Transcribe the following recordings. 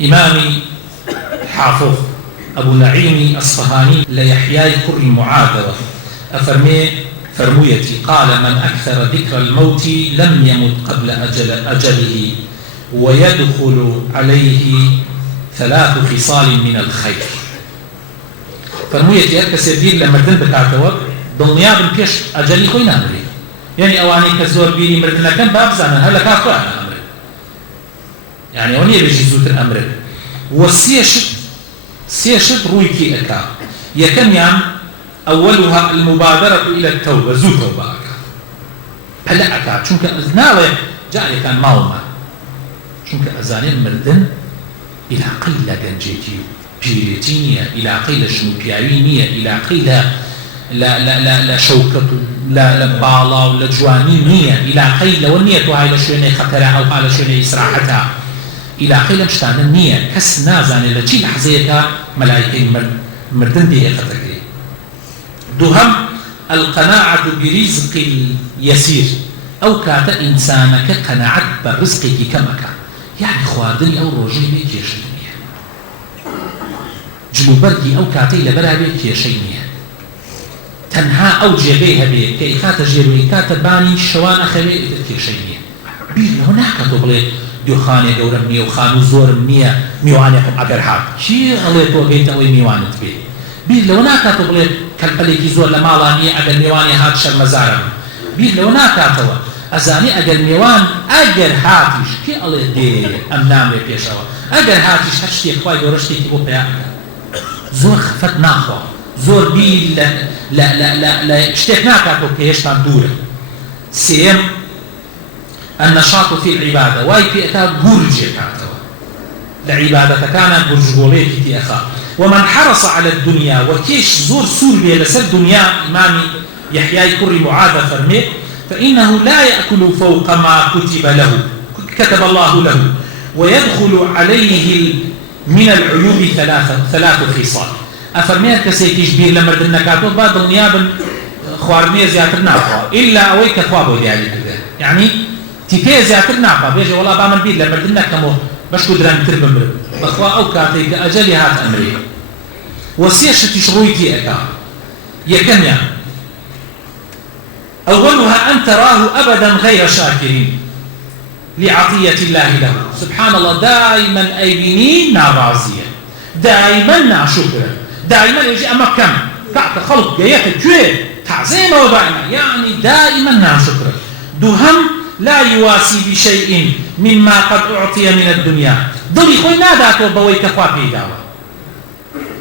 إمامي حافظ أبو نعيم أصفهاني ليحيى كر معاذ فرميتي قال: من أكثر ذكر الموت لم يمت قبل أجله ويدخل عليه 3 خصال من الخير. فرميتي أكثر دير لما مردن بكاتوا دنيا بن بيش أجلي خوي نامري، يعني أواني كزور بيني مردنا كان بابزانا هلا كاتوا أنا أمري، يعني أوني بيجي زوت الأمر سيشت رويكي أكا يكن يام أولها المبادرة إلى التوبة زوت توبة أكا هلا أكا شنك أزناوي جاري كان ماوما شنك أزانين مردن إلى قيلة جنجيتي بيريتينية إلى قيلة شنوبياوينية إلى قيلة لا شوكة لا بالا ولا جوانينية إلى قيلة والنية هاي لشويني خطرها أو هاي لشويني إسراحتها إلى قيلة مشتانا النية كس نازاني لشي لحظيتها ملائكين مردن دي خطركي. دوهم القناعة برزق اليسير أو كات إنسانك قناعت برزقك كمك، يعني خواردني أو روجي بيك يشيني جلوبردي أو كاتي لبرا بيك يشيني تنها أو جيبيها بيك كإخات جيروي كاتباني شوان أخوي يشيني بير هناك تبلي دوخاني دورم نية وخانو زورم نية ميواني أقر حاب شي غليتو بيت أوي ميوانت بي بير لهناك تبلي كالبليكي زور لمالا نية أقر ميواني هات شر مزارم بير لهناك توا أزاني أقر ميوان أقر هاتش كي ألي دي أمنام بيشوا أقر هاتش هشتي خواي دورشتي تبو بياك زور خفت ناخوا زور بي لا اشتكناك كيشتان دورة. سيم النشاط في العبادة واي في أكا برج كاتوا لعبادة كان برج غوليك في أخا. ومن حرص على الدنيا وكيش زور سور بي لسر الدنيا إمامي يحيى كر معاذ فرمي فإنه لا يأكل فوق ما كتب الله له ويدخل عليه من العيوب 3 خصال. أفرمي كسيكيش بير لمردنا كاتوا بعد النياب خواردنية زيادة ناقوا إلا أوي كثوابه يعني تيكي زيادة ناقوا بيجي والله بعمل بير لمردنا كمو بشكو دران تربم برد بخوا أو كاتيك أجلي هات أمري وسيشتي شرويتي أكا يكنيا. أولها أن تراه أبدا غير شاكرين لعطية الله له سبحان الله دائما أيبينين ناراضية دائما ناشكرا دائما يجي أما كم كعك خلق جيات جوي تعزيمه ودائما يعني دائما ناشكرا. دوهم لا يواسي بشيء مما قد أعطي من الدنيا ضري خوي ناداته بوي كفوا بيداوة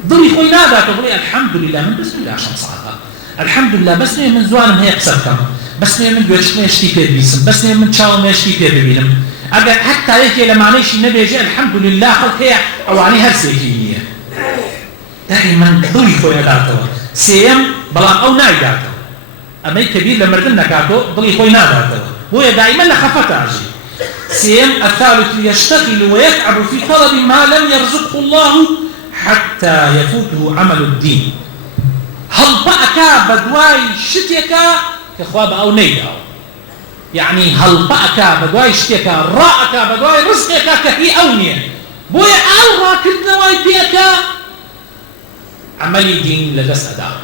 ضري خوي ناداته بوي الحمد لله من بسم الله عشان صعبها الحمد لله بس من زوانم هي قصدكم بس من دوش ما يشتي في بيسم بس من شاو ما يشتي في بيلم أجا حتى هيك لما عنيش النبي يجي الحمد لله خلق هي أو عني هالسيكينية دائما ضري خوي ناداته سيم بلا أو نايداته أما كبير لما ردنا كاتو ضري خوي ناداته هو دائما لخفت عجي. سيم الثالث يشتغل ويتعب في طلب ما لم يرزقه الله حتى يفوته عمل الدين. هل بأكا بدواي شتيكا كخواب أو نيدا يعني هل بأكا بدواي شتيكا رأكا بدواي رزقكا كهي أونية بوي أو راكد نواي بيكا عملي دين لدس أداء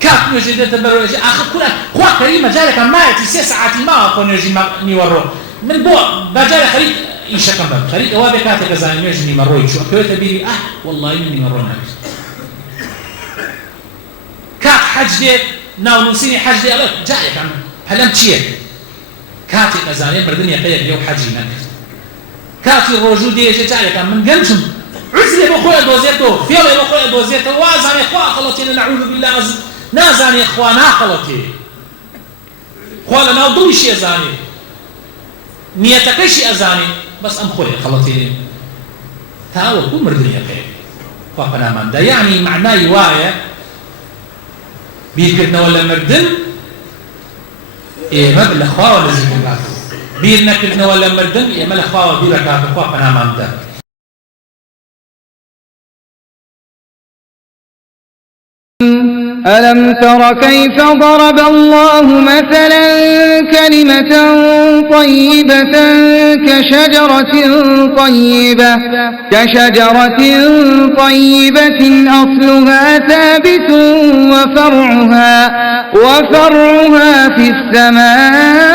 كاف نجي تبرو يجي آخر كلها خوا كريمة جالك ما يأتي 6 ساعات ما أكون يجي نيورو من بو بجال خريط إيش كم خريط هو بكاتك زاني يجي نيورو شو أكيد تبيني والله إني نيورو ناقص كات حج ديت ناو نسيني حج ديت الله جايك عم هلم شيء كاتي زاني بردني قيد يوم حجي ناقص كاتي الرجول دي يجي جايك عم من جنشم عزلي بخويا دوزيتو فيلا بخويا دوزيتو وازاني خوا خلطي نعوذ بالله عز نازاني إخوانا خلطي خوالا ناو دوي شي أزاني نيتك شي أزاني بس أم خويا خلطي تاول كل مردني خير فقنا من ده يعني معناه يوايا بيركتنا ولا مردن إيه مبلغ خوا ولا زكاته بيركتنا ولا مردن إيه مبلغ خوا بيركاته فقنا من ده ألم تر كيف ضرب الله مثلا كلمة طيبة كشجرة طيبة أصلها ثابت وفرعها في السماء